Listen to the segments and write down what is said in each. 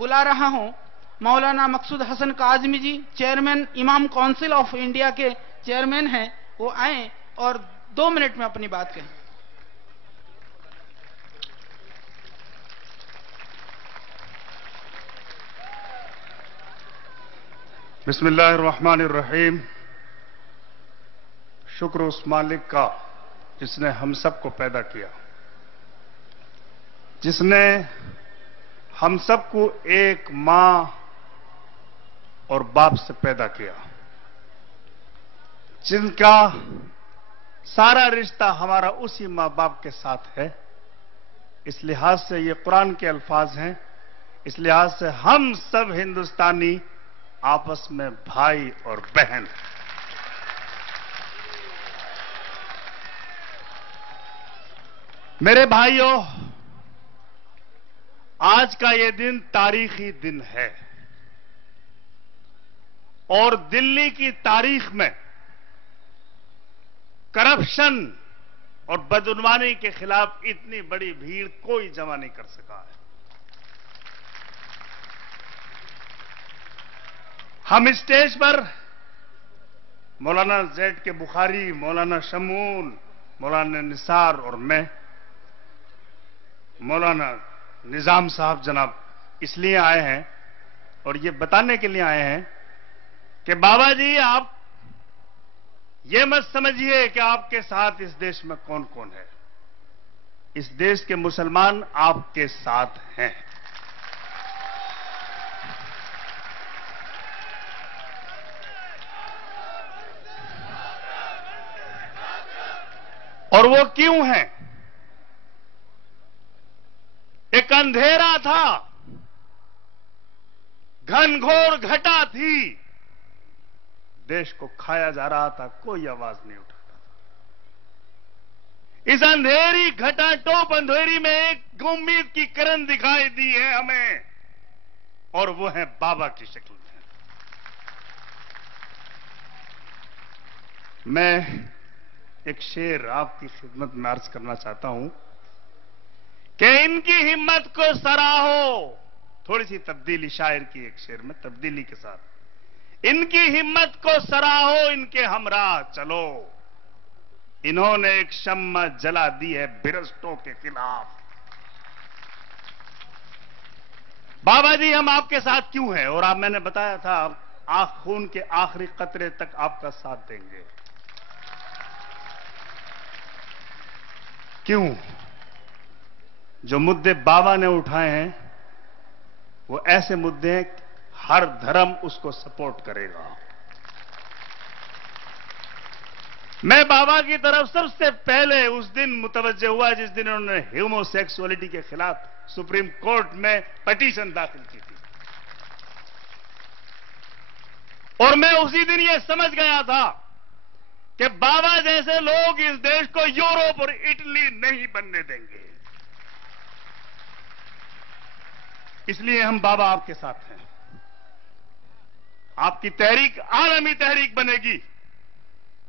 बुला रहा हूं मौलाना मकसूद हसन काज़मी जी, चेयरमैन इमाम काउंसिल ऑफ इंडिया के चेयरमैन हैं, वो आए और 2 मिनट में अपनी बात कहें। बिस्मिल्लाहिर्रहमानिर्रहीम। शुक्र उस मालिक का जिसने हम सबको पैदा किया, जिसने हम सबको एक मां और बाप से पैदा किया, जिनका सारा रिश्ता हमारा उसी मां बाप के साथ है। इस लिहाज से ये कुरान के अल्फाज हैं, इस लिहाज से हम सब हिंदुस्तानी आपस में भाई और बहन। मेरे भाइयों, आज का ये दिन तारीखी दिन है और दिल्ली की तारीख में करप्शन और बदउनवानी के खिलाफ इतनी बड़ी भीड़ कोई जमा नहीं कर सका है। हम स्टेज पर मौलाना जैद के बुखारी, मौलाना शमून, मौलाना निसार और मैं, मौलाना निजाम साहब जनाब, इसलिए आए हैं और ये बताने के लिए आए हैं कि बाबा जी, आप ये मत समझिए कि आपके साथ इस देश में कौन कौन है। इस देश के मुसलमान आपके साथ हैं। और वो क्यों हैं? एक अंधेरा था, घनघोर घटा थी, देश को खाया जा रहा था, कोई आवाज नहीं उठाता था। इस अंधेरी घटाटोप अंधेरी में एक उम्मीद की किरण दिखाई दी है हमें, और वो है बाबा की शक्ल में। मैं एक शेर आपकी खिदमत में अर्ज करना चाहता हूं कि इनकी हिम्मत को सराहो। थोड़ी सी तब्दीली शायर की, एक शेर में तब्दीली के साथ, इनकी हिम्मत को सराहो, इनके हमराह चलो, इन्होंने एक शम्मा जला दी है भ्रष्टों के खिलाफ। बाबा जी, हम आपके साथ क्यों हैं? और आप, मैंने बताया था, खून के आखिरी कतरे तक आपका साथ देंगे। क्यों? जो मुद्दे बाबा ने उठाए हैं वो ऐसे मुद्दे हैं, हर धर्म उसको सपोर्ट करेगा। मैं बाबा की तरफ सबसे पहले उस दिन मुतवज्जे हुआ जिस दिन उन्होंने होमोसेक्सुअलिटी के खिलाफ सुप्रीम कोर्ट में पिटीशन दाखिल की थी, और मैं उसी दिन यह समझ गया था कि बाबा जैसे लोग इस देश को यूरोप और इटली नहीं बनने देंगे। इसलिए हम बाबा आपके साथ हैं। आपकी तहरीक आलमी तहरीक बनेगी।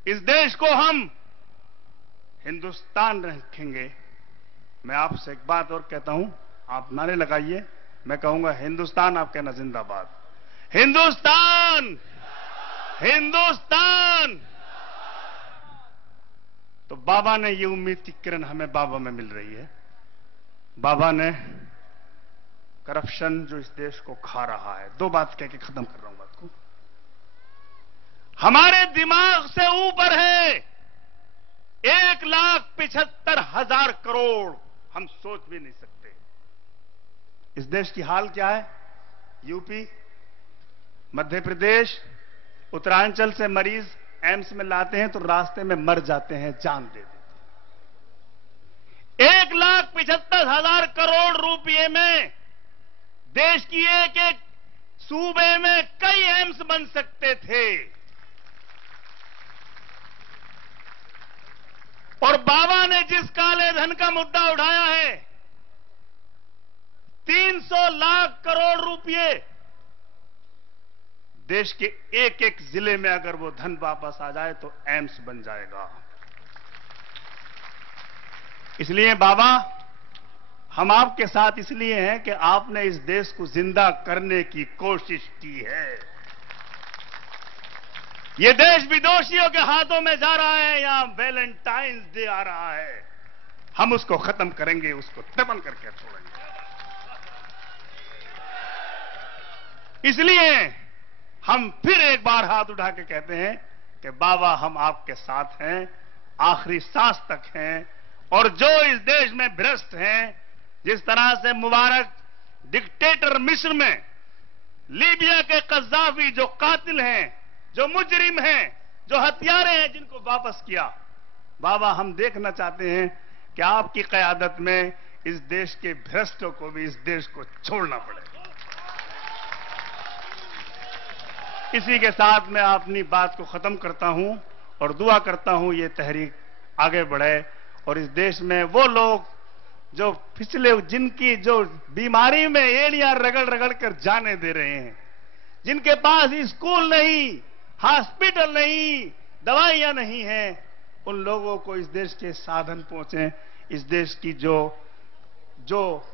इस देश को हम हिंदुस्तान रखेंगे। मैं आपसे एक बात और कहता हूं, आप नारे लगाइए, मैं कहूंगा हिंदुस्तान, आप कहना जिंदाबाद। हिंदुस्तान, हिंदुस्तान। तो बाबा ने ये उम्मीद की किरण हमें बाबा में मिल रही है। बाबा ने करप्शन जो इस देश को खा रहा है, 2 बात कह के खत्म कर रहा हूं बात को, हमारे दिमाग से ऊपर है 1,75,000 करोड़। हम सोच भी नहीं सकते। इस देश की हाल क्या है? यूपी, मध्य प्रदेश, उत्तरांचल से मरीज एम्स में लाते हैं तो रास्ते में मर जाते हैं, जान दे देते हैं। 1,75,000 करोड़ रुपए में देश की एक एक सूबे में कई एम्स बन सकते थे। और बाबा ने जिस काले धन का मुद्दा उठाया है, 300 लाख करोड़ रुपए, देश के एक एक जिले में अगर वो धन वापस आ जाए तो एम्स बन जाएगा। इसलिए बाबा, हम आपके साथ इसलिए हैं कि आपने इस देश को जिंदा करने की कोशिश की है। ये देश विदेशियों के हाथों में जा रहा है, यहां वैलेंटाइंस डे आ रहा है, हम उसको खत्म करेंगे, उसको दमन करके छोड़ेंगे। इसलिए हम फिर एक बार हाथ उठा के कहते हैं कि बाबा हम आपके साथ हैं, आखिरी सांस तक हैं। और जो इस देश में भ्रष्ट हैं, जिस तरह से मुबारक डिक्टेटर मिस्र में, लीबिया के कज़्ज़ाफ़ी जो कातिल हैं, जो मुजरिम हैं, जो हत्यारे हैं, जिनको वापस किया, बाबा हम देखना चाहते हैं कि आपकी क़यादत में इस देश के भ्रष्टों को भी इस देश को छोड़ना पड़े। इसी के साथ मैं अपनी बात को खत्म करता हूं और दुआ करता हूं ये तहरीक आगे बढ़े और इस देश में वो लोग जो पिछले, जिनकी जो बीमारी में एड़ियां रगड़ रगड़ कर जाने दे रहे हैं, जिनके पास स्कूल नहीं, हॉस्पिटल नहीं, दवाइयां नहीं हैं, उन लोगों को इस देश के साधन पहुंचे, इस देश की जो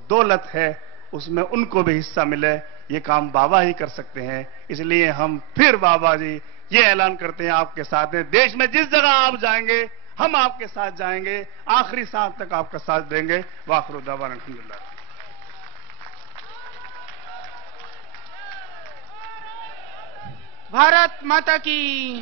दौलत है उसमें उनको भी हिस्सा मिले। ये काम बाबा ही कर सकते हैं। इसलिए हम फिर बाबा जी ये ऐलान करते हैं आपके साथ हैं, देश में जिस जगह आप जाएंगे हम आपके साथ जाएंगे, आखिरी सांस तक आपका साथ देंगे। वाखिरु दावाना अल्हम्दुलिल्लाह। भारत माता की